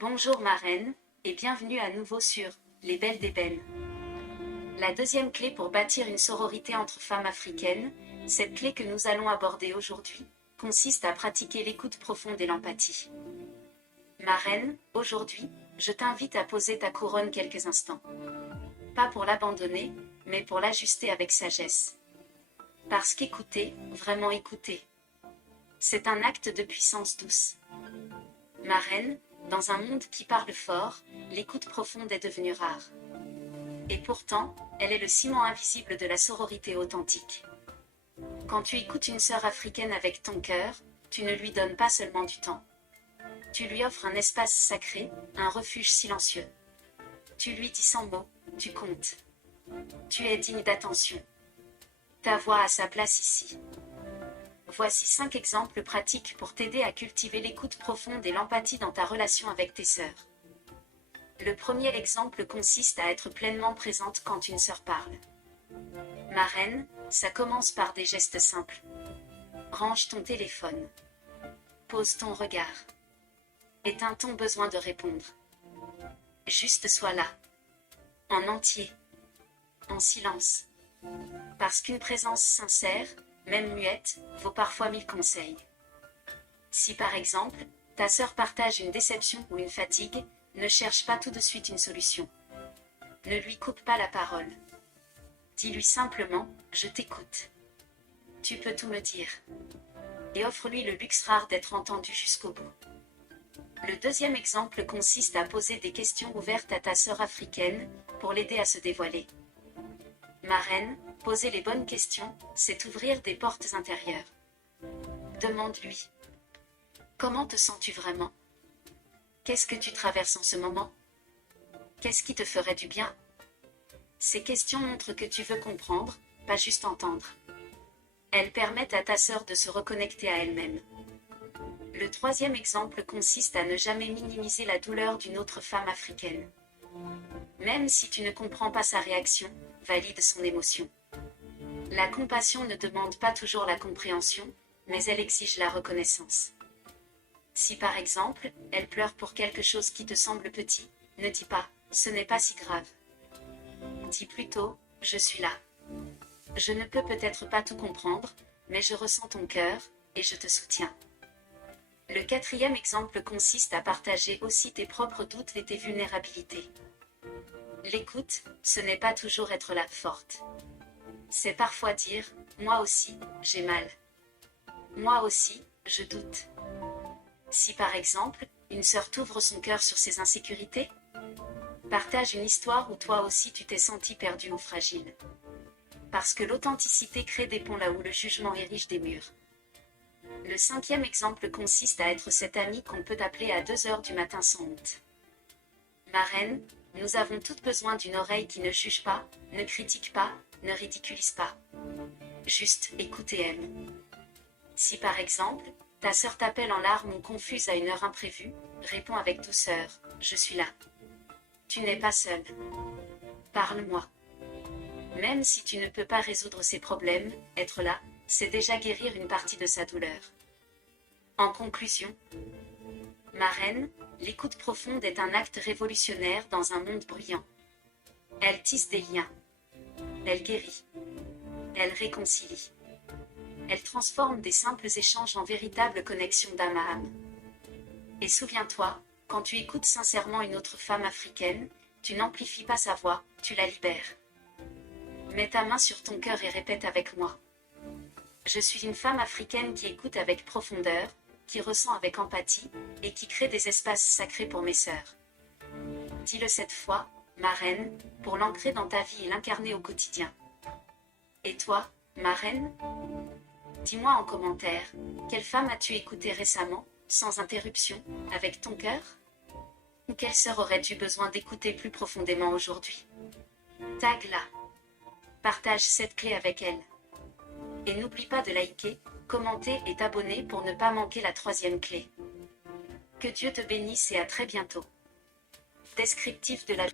Bonjour ma reine, et bienvenue à nouveau sur Les Belles d'Ébène. La deuxième clé pour bâtir une sororité entre femmes africaines, cette clé que nous allons aborder aujourd'hui, consiste à pratiquer l'écoute profonde et l'empathie. Ma reine, aujourd'hui, je t'invite à poser ta couronne quelques instants. Pas pour l'abandonner, mais pour l'ajuster avec sagesse. Parce qu'écouter, vraiment écouter, c'est un acte de puissance douce. Ma reine, dans un monde qui parle fort, l'écoute profonde est devenue rare. Et pourtant, elle est le ciment invisible de la sororité authentique. Quand tu écoutes une sœur africaine avec ton cœur, tu ne lui donnes pas seulement du temps. Tu lui offres un espace sacré, un refuge silencieux. Tu lui dis sans mots, tu comptes. Tu es digne d'attention. Ta voix a sa place ici. Voici 5 exemples pratiques pour t'aider à cultiver l'écoute profonde et l'empathie dans ta relation avec tes sœurs. Le premier exemple consiste à être pleinement présente quand une sœur parle. Ma reine, ça commence par des gestes simples. Range ton téléphone. Pose ton regard. Éteins ton besoin de répondre. Juste sois là. En entier. En silence. Parce qu'une présence sincère, même muette, vaut parfois 1000 conseils. Si par exemple, ta sœur partage une déception ou une fatigue, ne cherche pas tout de suite une solution. Ne lui coupe pas la parole. Dis-lui simplement, je t'écoute. Tu peux tout me dire. Et offre-lui le luxe rare d'être entendu jusqu'au bout. Le deuxième exemple consiste à poser des questions ouvertes à ta sœur africaine, pour l'aider à se dévoiler. Ma reine, poser les bonnes questions, c'est ouvrir des portes intérieures. Demande-lui. Comment te sens-tu vraiment? Qu'est-ce que tu traverses en ce moment? Qu'est-ce qui te ferait du bien? Ces questions montrent que tu veux comprendre, pas juste entendre. Elles permettent à ta sœur de se reconnecter à elle-même. Le troisième exemple consiste à ne jamais minimiser la douleur d'une autre femme africaine. Même si tu ne comprends pas sa réaction, valide son émotion. La compassion ne demande pas toujours la compréhension, mais elle exige la reconnaissance. Si par exemple, elle pleure pour quelque chose qui te semble petit, ne dis pas « ce n'est pas si grave ». Dis plutôt « je suis là ». Je ne peux peut-être pas tout comprendre, mais je ressens ton cœur, et je te soutiens. Le quatrième exemple consiste à partager aussi tes propres doutes et tes vulnérabilités. L'écoute, ce n'est pas toujours être la forte. C'est parfois dire « moi aussi, j'ai mal ». Moi aussi, je doute. Si par exemple, une sœur t'ouvre son cœur sur ses insécurités, partage une histoire où toi aussi tu t'es senti perdu ou fragile. Parce que l'authenticité crée des ponts là où le jugement érige des murs. Le cinquième exemple consiste à être cet ami qu'on peut appeler à 2 heures du matin sans honte. Ma reine, nous avons toutes besoin d'une oreille qui ne juge pas, ne critique pas, ne ridiculise pas. Juste écoute et aime. Si par exemple, ta sœur t'appelle en larmes ou confuse à une heure imprévue, réponds avec douceur, je suis là. Tu n'es pas seul. Parle-moi. Même si tu ne peux pas résoudre ses problèmes, être là, c'est déjà guérir une partie de sa douleur. En conclusion, ma reine, l'écoute profonde est un acte révolutionnaire dans un monde bruyant. Elle tisse des liens. Elle guérit. Elle réconcilie. Elle transforme des simples échanges en véritables connexions d'âme à âme. Et souviens-toi, quand tu écoutes sincèrement une autre femme africaine, tu n'amplifies pas sa voix, tu la libères. Mets ta main sur ton cœur et répète avec moi. Je suis une femme africaine qui écoute avec profondeur, qui ressent avec empathie, et qui crée des espaces sacrés pour mes sœurs. Dis-le cette fois, ma reine, pour l'ancrer dans ta vie et l'incarner au quotidien. Et toi, ma reine? Dis-moi en commentaire, quelle femme as-tu écoutée récemment, sans interruption, avec ton cœur? Ou quelle sœur aurais-tu besoin d'écouter plus profondément aujourd'hui? Tag-la. Partage cette clé avec elle. Et n'oublie pas de liker, commenter et t'abonner pour ne pas manquer la troisième clé. Que Dieu te bénisse et à très bientôt. Descriptif de la